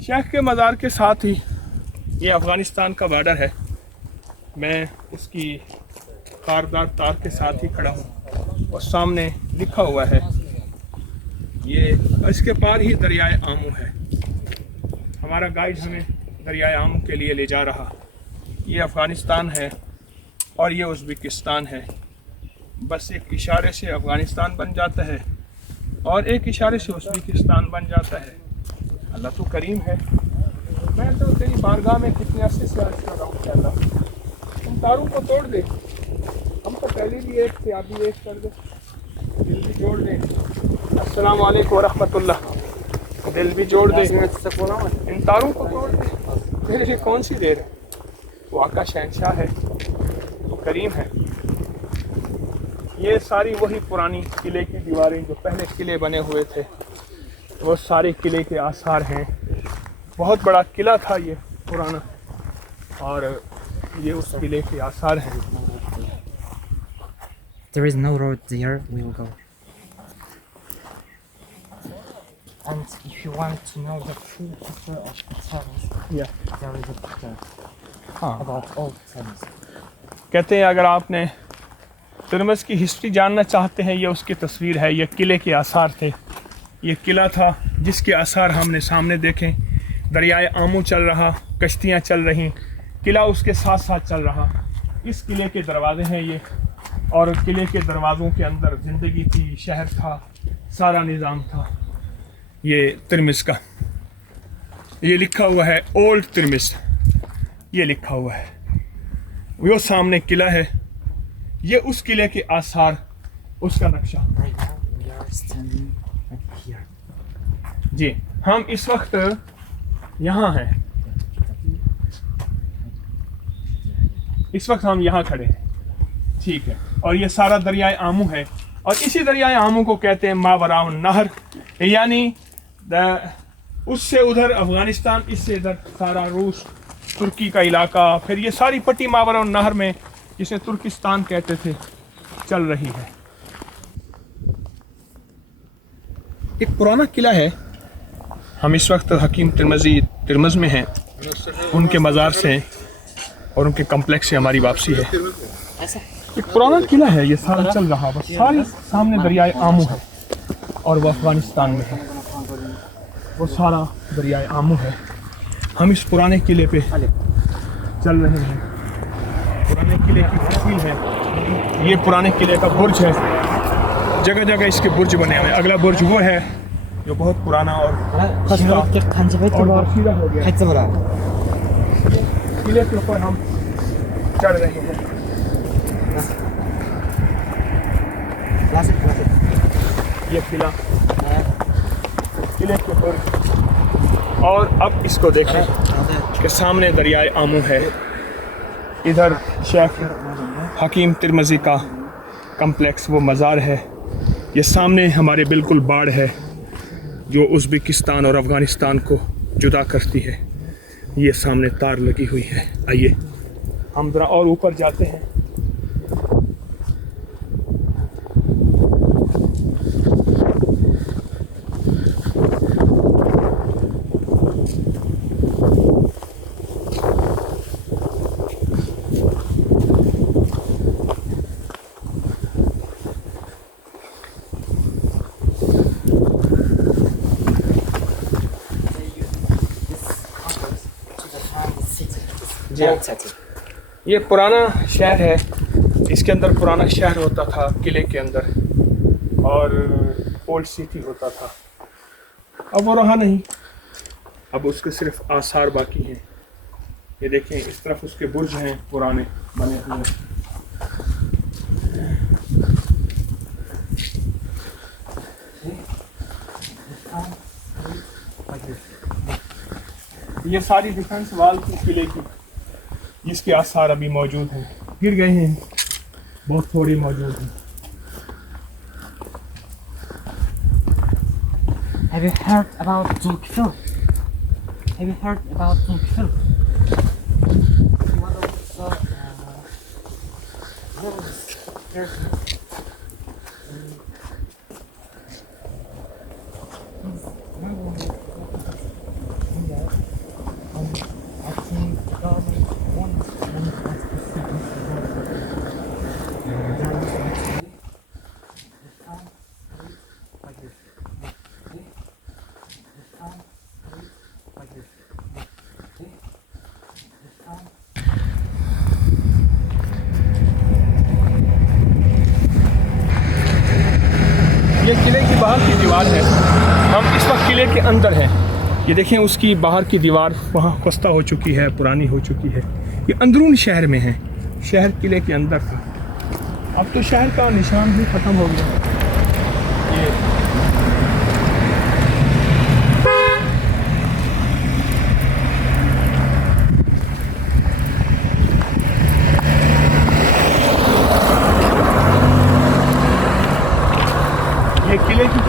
शेख के मज़ार के साथ ही ये अफ़गानिस्तान का बॉर्डर है। मैं उसकी खारदार तार के साथ ही खड़ा हूँ और सामने लिखा हुआ है, ये इसके पार ही दरियाए आमू है। हमारा गाइड हमें दरियाए आमू के लिए ले जा रहा। ये अफ़गानिस्तान है और ये उज़्बेकिस्तान है। बस एक इशारे से अफ़गानिस्तान बन जाता है और एक इशारे से उज़्बेकिस्तान बन जाता है। अल्लाह तो करीम है। मैं तो तेरी बारगाह में कितने अरसे से अर्ज़ कर रहा हूँ कि अल्लाह तुम तारों को तोड़ दे। हम तो पहले भी एक थे, आप भी एक कर दे, दिल भी जोड़ दे। अस्सलाम वालेकुम व रहमतुल्लाह। दिल भी जोड़ दे, इन तारों को तोड़ दे। मेरे लिए कौन सी देर है? वो आका शहंशाह है, तो करीम है। ये सारी वही पुरानी किले की दीवारें जो पहले किले बने हुए थे, वो सारे किले के आसार हैं। बहुत बड़ा किला था ये पुराना, और ये उस किले के आसार हैं। There is no road there, we will go. And if you want to know the full history of the towns, Yeah. there is a picture हाँ, about all towns. कहते हैं अगर आपने तिरमिज़ की हिस्ट्री जानना चाहते हैं, ये उसकी तस्वीर है। ये किले के आसार थे। ये किला था जिसके आसार हमने सामने देखे। दरियाए आमू चल रहा, कश्तियाँ चल रही, किला उसके साथ साथ चल रहा। इस किले के दरवाजे हैं ये, और किले के दरवाज़ों के अंदर ज़िंदगी थी, शहर था, सारा निज़ाम था। ये तिरमिज़ का ये लिखा हुआ है, ओल्ड तिरमिज़ ये लिखा हुआ है। वो सामने किला है, ये उस किले के आसार, उसका नक्शा। Right now, we are standing right here. जी, हम इस वक्त यहाँ हैं। इस वक्त हम यहाँ खड़े हैं, ठीक है। और ये सारा दरियाए आमू है, और इसी दरियाए आमू को कहते हैं मावराउन नहर, यानी उससे उधर अफ़गानिस्तान, इससे इधर सारा रूस, तुर्की का इलाका, फिर ये सारी पट्टी मावराउन नहर में, जिसे तुर्किस्तान कहते थे, चल रही है। एक पुराना किला है। हम इस वक्त हकीम तिरमिज़ में हैं, उनके मज़ार से और उनके कम्प्लेक्स से हमारी वापसी है। एक पुराना किला है, ये सारा चल रहा, बस सारी सामने दरियाए आमू है और वो अफ़गानिस्तान में है। वो सारा दरियाए आमू है। हम इस पुराने किले पे चल रहे हैं। पुराने किले की तस्वीर है। ये पुराने किले का बुर्ज है। जगह जगह इसके बुर्ज बने हुए हैं। अगला बुर्ज वो है जो बहुत पुराना और बर्फीला हो गया। किले के ऊपर हम चढ़ रहे हैं। ये किला, किले के ऊपर, और अब इसको देखें कि सामने दरियाए आमू है। इधर शेख हकीम तिरमिज़ी का कम्प्लेक्स, वो मज़ार है। ये सामने हमारे बिल्कुल बाड़ है जो उज़्बेकिस्तान और अफ़गानिस्तान को जुदा करती है। ये सामने तार लगी हुई है। आइए हम ज़रा और ऊपर जाते हैं। ये पुराना शहर है। इसके अंदर पुराना शहर होता था, किले के अंदर, और ओल्ड सिटी होता था। अब वो रहा नहीं, अब उसके सिर्फ आसार बाकी हैं। ये देखें, इस तरफ उसके बुर्ज हैं पुराने बने हुए। ये सारी डिफेंस वाल की किले की, इसके आसार अभी मौजूद हैं। गिर गए हैं, बहुत थोड़ी मौजूद हैं। Have you heard about Zulkifil? Have you heard about Zulkifil? One of the person बाहर की दीवार है। हम इस वक्त किले के अंदर हैं। ये देखें, उसकी बाहर की दीवार वहाँ खस्ता हो चुकी है, पुरानी हो चुकी है। ये अंदरून शहर में है, शहर किले के अंदर था। अब तो शहर का निशान भी ख़त्म हो गया। ये किले की